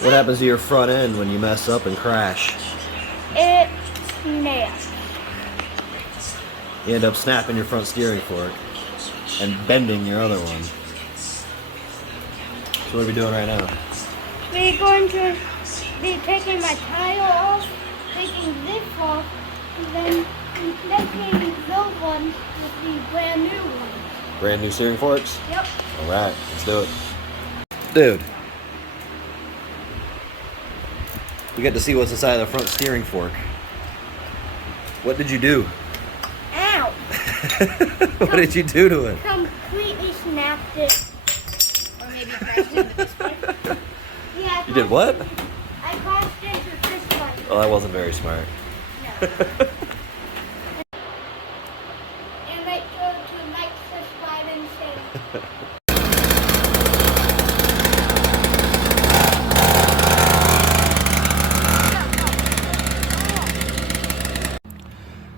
What happens to your front end when you mess up and crash? It snaps. You end up snapping your front steering fork and bending your other one. So what are we doing right now? We're going to be taking my tire off, taking this off, and then replacing those ones with the brand new ones. Brand new steering forks? Yep. Alright, let's do it. Dude. We get to see what's inside of the front steering fork. What did you do? Ow! What did you do to it? Completely snapped it. Or maybe crashed into this one. Yeah, You did what? I crashed into this one. Oh, that wasn't very smart. No. And make sure to like, subscribe, and share.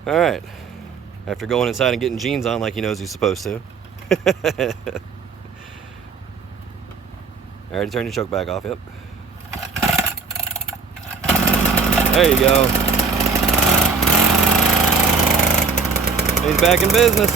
Alright. After going inside and getting jeans on like he knows he's supposed to. Alright, turn your choke back off, yep. There you go. He's back in business.